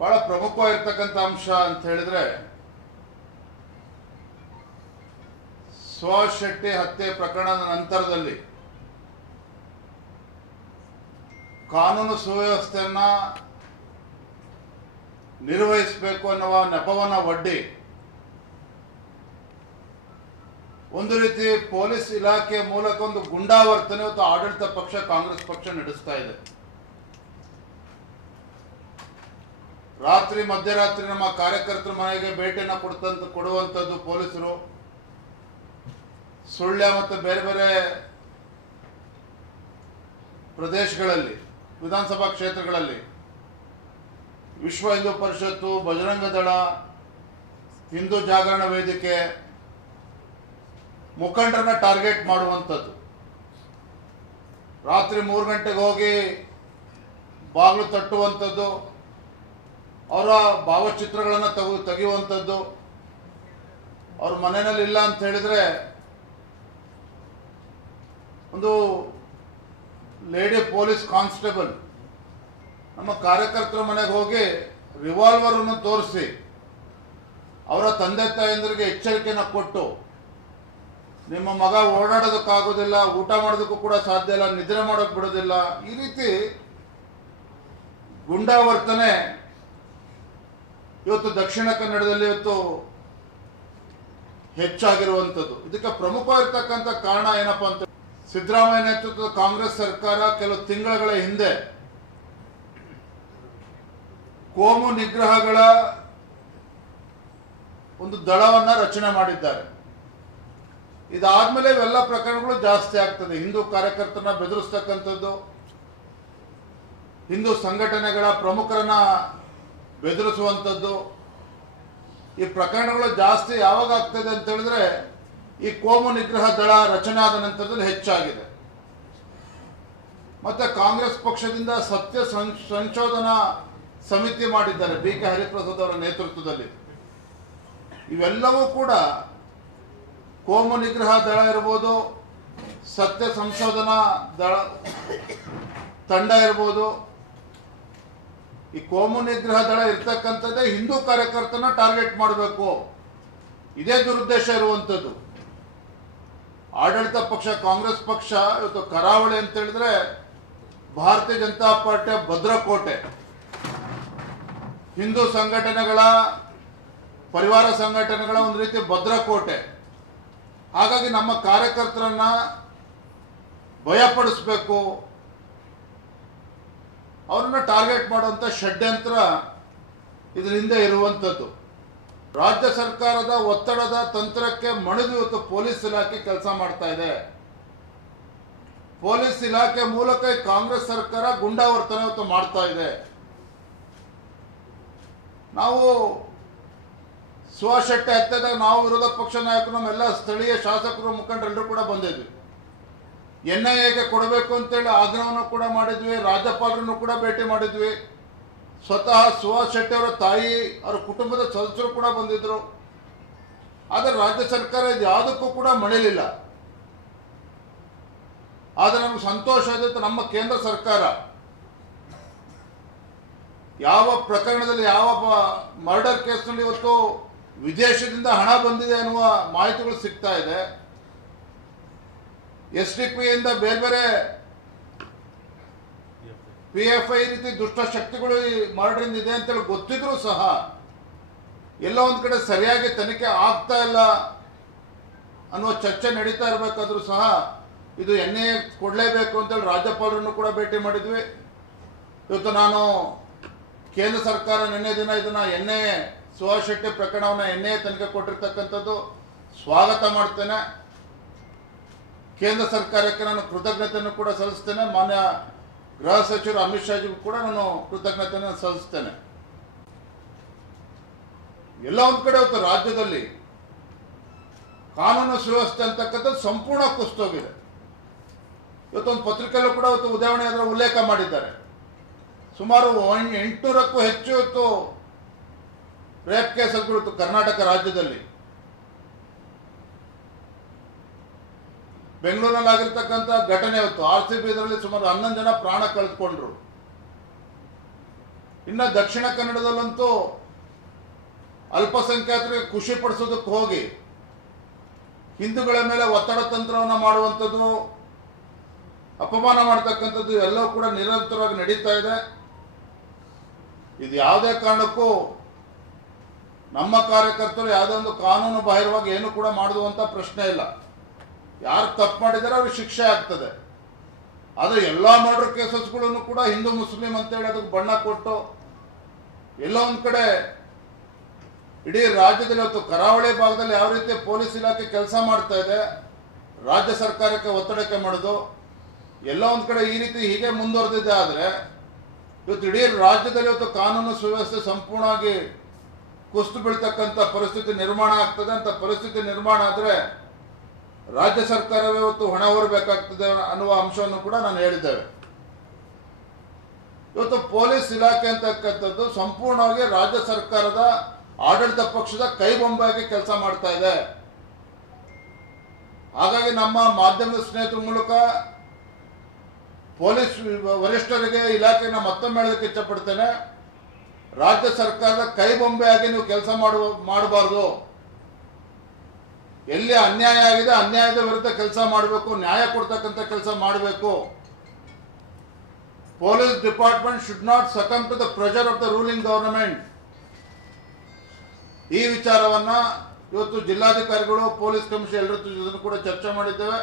ಬಹಳ ಪ್ರಮುಖವಾಗಿರ್ತಕ್ಕಂಥ ಅಂಶ ಅಂತ ಹೇಳಿದ್ರೆ ಶೆಟ್ಟಿ ಹತ್ಯೆ ಪ್ರಕರಣದ ನಂತರದಲ್ಲಿ ಕಾನೂನು ಸುವ್ಯವಸ್ಥೆಯನ್ನ ನಿರ್ವಹಿಸಬೇಕು ಅನ್ನುವ ನೆಪವನ್ನು ಒಡ್ಡಿ ಒಂದು ರೀತಿ ಪೊಲೀಸ್ ಇಲಾಖೆಯ ಮೂಲಕ ಒಂದು ಗುಂಡಾವರ್ತನೆ ಮತ್ತು ಆಡಳಿತ ಪಕ್ಷ ಕಾಂಗ್ರೆಸ್ ಪಕ್ಷ ನಡೆಸ್ತಾ ಇದೆ. ರಾತ್ರಿ, ಮಧ್ಯರಾತ್ರಿ ನಮ್ಮ ಕಾರ್ಯಕರ್ತರ ಮನೆಗೆ ಭೇಟಿಯನ್ನು ಕೊಡ್ತಂತ ಕೊಡುವಂಥದ್ದು ಪೊಲೀಸರು. ಸುಳ್ಯ ಮತ್ತು ಬೇರೆ ಬೇರೆ ಪ್ರದೇಶಗಳಲ್ಲಿ, ವಿಧಾನಸಭಾ ಕ್ಷೇತ್ರಗಳಲ್ಲಿ, ವಿಶ್ವ ಹಿಂದೂ ಪರಿಷತ್ತು ಬಜರಂಗ ದಳ, ಹಿಂದೂ ಜಾಗರಣ ವೇದಿಕೆ ಮುಖಂಡರನ್ನ ಟಾರ್ಗೆಟ್ ಮಾಡುವಂಥದ್ದು ರಾತ್ರಿ ಮೂರು ಗಂಟೆಗೆ ಹೋಗಿ ಬಾಗಿಲು ತಟ್ಟುವಂಥದ್ದು ಅವರ ಭಾವಚಿತ್ರಗಳನ್ನು ತಗು, ತೆಗೆಯುವಂಥದ್ದು. ಅವ್ರ ಮನೆಯಲ್ಲಿ ಇಲ್ಲ ಅಂತ ಹೇಳಿದ್ರೆ, ಒಂದು ಲೇಡಿ ಪೊಲೀಸ್ ಕಾನ್ಸ್ಟೇಬಲ್ ನಮ್ಮ ಕಾರ್ಯಕರ್ತರ ಮನೆಗೆ ಹೋಗಿ ರಿವಾಲ್ವರನ್ನು ತೋರಿಸಿ, ಅವರ ತಂದೆ ತಾಯಂದಿರಿಗೆ ಎಚ್ಚರಿಕೆಯನ್ನು ಕೊಟ್ಟು, ನಿಮ್ಮ ಮಗ ಓಡಾಡೋದಕ್ಕಾಗೋದಿಲ್ಲ, ಊಟ ಮಾಡೋದಕ್ಕೂ ಕೂಡ ಸಾಧ್ಯ ಇಲ್ಲ, ನಿದ್ರೆ ಮಾಡೋಕೆ ಬಿಡೋದಿಲ್ಲ, ಈ ರೀತಿ ಗುಂಡಾವರ್ತನೆ ಇವತ್ತು ದಕ್ಷಿಣ ಕನ್ನಡದಲ್ಲಿ ಇವತ್ತು ಹೆಚ್ಚಾಗಿರುವಂಥದ್ದು. ಇದಕ್ಕೆ ಪ್ರಮುಖವಾಗಿರ್ತಕ್ಕಂಥ ಕಾರಣ ಏನಪ್ಪಾ ಅಂತ ಸಿದ್ದರಾಮಯ್ಯ ನೇತೃತ್ವದ ಕಾಂಗ್ರೆಸ್ ಸರ್ಕಾರ ಕೆಲವು ತಿಂಗಳ ಹಿಂದೆ ಕೋಮು ನಿಗ್ರಹಗಳ ಒಂದು ದಳವನ್ನ ರಚನೆ ಮಾಡಿದ್ದಾರೆ. ಇದಾದ್ಮೇಲೆ ಇವೆಲ್ಲ ಪ್ರಕರಣಗಳು ಜಾಸ್ತಿ ಆಗ್ತದೆ. ಹಿಂದೂ ಕಾರ್ಯಕರ್ತರನ್ನ ಬೆದರಿಸ್ತಕ್ಕಂಥದ್ದು, ಹಿಂದೂ ಸಂಘಟನೆಗಳ ಪ್ರಮುಖರನ್ನ ಬೆದರಿಸುವಂಥದ್ದು. ಈ ಪ್ರಕರಣಗಳು ಜಾಸ್ತಿ ಯಾವಾಗ ಆಗ್ತದೆ ಅಂತ ಹೇಳಿದ್ರೆ, ಈ ಕೋಮು ನಿಗ್ರಹ ದಳ ರಚನೆ ಆದ ನಂತರದಲ್ಲಿ ಹೆಚ್ಚಾಗಿದೆ. ಮತ್ತೆ ಕಾಂಗ್ರೆಸ್ ಪಕ್ಷದಿಂದ ಸತ್ಯ ಸಂಶೋಧನಾ ಸಮಿತಿ ಮಾಡಿದ್ದಾರೆ, ಬಿ ಕೆ ಹರಿಪ್ರಸಾದ್ ಅವರ ನೇತೃತ್ವದಲ್ಲಿ. ಇವೆಲ್ಲವೂ ಕೂಡ ಕೋಮು ನಿಗ್ರಹ ದಳ ಇರ್ಬೋದು, ಸತ್ಯ ಸಂಶೋಧನಾ ದಳ ತಂಡ ಇರ್ಬೋದು ಈ ಕೋಮು ನಿಗ್ರಹ ದಳ ಇರ್ತಕ್ಕಂಥದ್ದೇ ಹಿಂದೂ ಕಾರ್ಯಕರ್ತನ ಟಾರ್ಗೆಟ್ ಮಾಡಬೇಕು. ಇದೇ ದುರುದ್ದೇಶ ಇರುವಂಥದ್ದು. ಆಡಳಿತ ಪಕ್ಷ, ಕಾಂಗ್ರೆಸ್ ಪಕ್ಷ, ಇವತ್ತು ಕರಾವಳಿ ಅಂತ ಹೇಳಿದ್ರೆ ಭಾರತೀಯ ಜನತಾ ಪಾರ್ಟಿಯ ಭದ್ರಕೋಟೆ. ಹಿಂದೂ ಸಂಘಟನೆಗಳ, ಪರಿವಾರ ಸಂಘಟನೆಗಳ ಒಂದು ರೀತಿ ಭದ್ರಕೋಟೆ. ಹಾಗಾಗಿ ನಮ್ಮ ಕಾರ್ಯಕರ್ತರನ್ನ ಭಯಪಡಿಸ್ಬೇಕು. ಅವ್ರನ್ನ ಟಾರ್ಗೆಟ್ ಮಾಡುವಂಥ ಷಡ್ಯಂತ್ರ ಇದರಿಂದ ಇರುವಂಥದ್ದು ರಾಜ್ಯ ಸರ್ಕಾರದ ಒತ್ತಡದ ತಂತ್ರಕ್ಕೆ ಮಣಿದು ಇವತ್ತು ಪೊಲೀಸ್ ಇಲಾಖೆ ಕೆಲಸ ಮಾಡ್ತಾ ಇದೆ. ಪೊಲೀಸ್ ಇಲಾಖೆ ಮೂಲಕ ಕಾಂಗ್ರೆಸ್ ಸರ್ಕಾರ ಗುಂಡಾವರ್ತನೆ ಇವತ್ತು ಮಾಡ್ತಾ ಇದೆ. ನಾವು ಸುಹಾಸ್ ಶೆಟ್ಟಿ ಹತ್ಯೆದಾಗ ನಾವು ವಿರೋಧ ಪಕ್ಷ ನಾಯಕರು, ನಮ್ಮೆಲ್ಲ ಸ್ಥಳೀಯ ಶಾಸಕರು ಮುಖಂಡರೆಲ್ಲರೂ ಕೂಡ ಬಂದಿದ್ವಿ. ಎನ್ ಐ ಎಗೆ ಕೊಡಬೇಕು ಅಂತೇಳಿ ಆಗ್ರಹವನ್ನು ಕೂಡ ಮಾಡಿದ್ವಿ, ರಾಜ್ಯಪಾಲರನ್ನು ಕೂಡ ಭೇಟಿ ಮಾಡಿದ್ವಿ. ಸ್ವತಃ ಸುಹಾಸ್ ಶೆಟ್ಟಿ ಅವರ ತಾಯಿ, ಅವರ ಕುಟುಂಬದ ಸದಸ್ಯರು ಕೂಡ ಬಂದಿದ್ರು. ಆದರೆ ರಾಜ್ಯ ಸರ್ಕಾರ ಇದು ಯಾವುದಕ್ಕೂ ಕೂಡ ಮಣಿಲಿಲ್ಲ. ಆದರೆ ನಮ್ಗೆ ಸಂತೋಷ ಇದೆ ನಮ್ಮ ಕೇಂದ್ರ ಸರ್ಕಾರ. ಯಾವ ಪ್ರಕರಣದಲ್ಲಿ, ಯಾವ ಮರ್ಡರ್ ಕೇಸ್ನಲ್ಲಿ ಇವತ್ತು ವಿದೇಶದಿಂದ ಹಣ ಬಂದಿದೆ ಅನ್ನುವ ಮಾಹಿತಿಗಳು ಸಿಗ್ತಾ ಇದೆ. ಎಸ್ ಡಿ ಪಿ ಇಂದ ಬೇರೆ ಬೇರೆ ಪಿ ಎಫ್ ಐ ರೀತಿ ದುಷ್ಟ ಶಕ್ತಿಗಳು ಈ ಮರ್ಡರಿಂದ ಇದೆ ಅಂತೇಳಿ ಗೊತ್ತಿದ್ರು ಸಹ ಎಲ್ಲ ಒಂದ್ ಕಡೆ ಸರಿಯಾಗಿ ತನಿಖೆ ಆಗ್ತಾ ಇಲ್ಲ ಅನ್ನುವ ಚರ್ಚೆ ನಡೀತಾ ಇರಬೇಕಾದ್ರೂ ಸಹ ಇದು ಎನ್ ಎ ಕೊಡಲೇಬೇಕು ಅಂತೇಳಿ ರಾಜ್ಯಪಾಲರನ್ನು ಕೂಡ ಭೇಟಿ ಮಾಡಿದ್ವಿ. ಇವತ್ತು ನಾನು ಕೇಂದ್ರ ಸರ್ಕಾರ ನಿನ್ನೆ ದಿನ ಇದನ್ನ ಎನ್ ಎ ಸುಭಾಷ್ ಶೆಟ್ಟಿ ಪ್ರಕರಣವನ್ನು ಎನ್ ಎ ತನಿಖೆ ಕೊಟ್ಟಿರ್ತಕ್ಕಂಥದ್ದು ಸ್ವಾಗತ ಮಾಡ್ತೇನೆ. ಕೇಂದ್ರ ಸರ್ಕಾರಕ್ಕೆ ನಾನು ಕೃತಜ್ಞತೆಯನ್ನು ಕೂಡ ಸಲ್ಲಿಸ್ತೇನೆ. ಮಾನ್ಯ ಗೃಹ ಸಚಿವರು ಅಮಿತ್ ಶಾಜಿಗೂ ಕೂಡ ನಾನು ಕೃತಜ್ಞತೆಯನ್ನು ಸಲ್ಲಿಸ್ತೇನೆ. ಎಲ್ಲ ಒಂದು ಕಡೆ ಇವತ್ತು ರಾಜ್ಯದಲ್ಲಿ ಕಾನೂನು ಸುವ್ಯವಸ್ಥೆ ಅಂತಕ್ಕಂಥದ್ದು ಸಂಪೂರ್ಣ ಕುಸ್ತೋಗಿದೆ ಇವತ್ತೊಂದು ಪತ್ರಿಕೆಯಲ್ಲೂ ಕೂಡ ಇವತ್ತು ಉದಾಹರಣೆ ಅದರ ಉಲ್ಲೇಖ ಮಾಡಿದ್ದಾರೆ. ಸುಮಾರು ಎಂಟುನೂರಕ್ಕೂ ಹೆಚ್ಚು ಇವತ್ತು ರೇಪ್ ಕೇಸ್ಗಳು ಕರ್ನಾಟಕ ರಾಜ್ಯದಲ್ಲಿ. ಬೆಂಗಳೂರಿನಲ್ಲಿ ಆಗಿರ್ತಕ್ಕಂಥ ಘಟನೆ ಇವತ್ತು ಆರ್ ಸಿ ಬಿ ಇದರಲ್ಲಿ ಸುಮಾರು ಹನ್ನೊಂದು ಜನ ಪ್ರಾಣ ಕಳೆದುಕೊಂಡ್ರು. ಇನ್ನು ದಕ್ಷಿಣ ಕನ್ನಡದಲ್ಲಂತೂ ಅಲ್ಪಸಂಖ್ಯಾತರಿಗೆ ಖುಷಿ ಪಡಿಸೋದಕ್ಕೆ ಹೋಗಿ ಹಿಂದೂಗಳ ಮೇಲೆ ಒತ್ತಡ ತಂತ್ರವನ್ನು ಮಾಡುವಂಥದ್ದು, ಅಪಮಾನ ಮಾಡ್ತಕ್ಕಂಥದ್ದು ಎಲ್ಲವೂ ಕೂಡ ನಿರಂತರವಾಗಿ ನಡೀತಾ ಇದೆ. ಇದು ಯಾವುದೇ ಕಾರಣಕ್ಕೂ ನಮ್ಮ ಕಾರ್ಯಕರ್ತರು ಯಾವುದೇ ಒಂದು ಕಾನೂನು ಬಾಹಿರವಾಗಿ ಏನು ಕೂಡ ಮಾಡುವಂಥ ಪ್ರಶ್ನೆ ಇಲ್ಲ. ಯಾರು ತಪ್ಪು ಮಾಡಿದರೆ ಅವ್ರಿಗೆ ಶಿಕ್ಷೆ ಆಗ್ತದೆ. ಆದರೆ ಎಲ್ಲ ಮರ್ಡರ್ ಕೇಸಸ್ಗಳನ್ನು ಕೂಡ ಹಿಂದೂ ಮುಸ್ಲಿಂ ಅಂತೇಳಿ ಅದಕ್ಕೆ ಬಣ್ಣ ಕೊಟ್ಟು ಎಲ್ಲ ಒಂದು ಕಡೆ ಇಡೀ ರಾಜ್ಯದಲ್ಲಿ ಇವತ್ತು ಕರಾವಳಿ ಭಾಗದಲ್ಲಿ ಯಾವ ರೀತಿ ಪೊಲೀಸ್ ಇಲಾಖೆ ಕೆಲಸ ಮಾಡ್ತಾ ಇದೆ, ರಾಜ್ಯ ಸರ್ಕಾರಕ್ಕೆ ಒತ್ತಡಕ್ಕೆ ಮಾಡೋದು, ಎಲ್ಲ ಒಂದು ಕಡೆ ಈ ರೀತಿ ಹೀಗೆ ಮುಂದುವರೆದಿದೆ ಆದರೆ ಇವತ್ತು ಇಡೀ ರಾಜ್ಯದಲ್ಲಿ ಇವತ್ತು ಕಾನೂನು ಸುವ್ಯವಸ್ಥೆ ಸಂಪೂರ್ಣವಾಗಿ ಕುಸಿದು ಬೀಳ್ತಕ್ಕಂಥ ಪರಿಸ್ಥಿತಿ ನಿರ್ಮಾಣ ಆಗ್ತದೆ. ಅಂತ ಪರಿಸ್ಥಿತಿ ನಿರ್ಮಾಣ ಆದರೆ ರಾಜ್ಯ ಸರ್ಕಾರವೇ ಇವತ್ತು ಹಣ ಹೊರಬೇಕಾಗ್ತದೆ ಅನ್ನುವ ಅಂಶವನ್ನು ಕೂಡ ನಾನು ಹೇಳಿದ್ದೇವೆ. ಇವತ್ತು ಪೊಲೀಸ್ ಇಲಾಖೆ ಅಂತಕ್ಕಂಥದ್ದು ಸಂಪೂರ್ಣವಾಗಿ ರಾಜ್ಯ ಸರ್ಕಾರದ ಆಡಳಿತ ಪಕ್ಷದ ಕೈಬೊಂಬಾಗಿ ಕೆಲಸ ಮಾಡ್ತಾ ಇದೆ. ಹಾಗಾಗಿ ನಮ್ಮ ಮಾಧ್ಯಮದ ಸ್ನೇಹಿತರ ಮೂಲಕ ಪೊಲೀಸ್ ವರಿಷ್ಠರಿಗೆ, ಇಲಾಖೆಯನ್ನು ಮತ್ತೊಮ್ಮೆ ಹೇಳೋದಕ್ಕೆ ಇಷ್ಟಪಡ್ತೇನೆ ರಾಜ್ಯ ಸರ್ಕಾರದ ಕೈಬೊಂಬೆಯಾಗಿ ನೀವು ಕೆಲಸ ಮಾಡುವ, ಮಾಡಬಾರ್ದು. ಎಲ್ಲಿ ಅನ್ಯಾಯ ಆಗಿದೆ, ಅನ್ಯಾಯದ ವಿರುದ್ಧ ಕೆಲಸ ಮಾಡಬೇಕು, ನ್ಯಾಯ ಕೊಡ್ತಕ್ಕಂಥ ಕೆಲಸ ಮಾಡಬೇಕು. Police department should not succumb to the pressure of the ruling government. ಈ ವಿಚಾರವನ್ನ ಇವತ್ತು ಜಿಲ್ಲಾಧಿಕಾರಿಗಳು, ಪೊಲೀಸ್ ಕಮಿಷನ್ ಎಲ್ಲರ ಕೂಡ ಚರ್ಚೆ ಮಾಡಿದ್ದೇವೆ.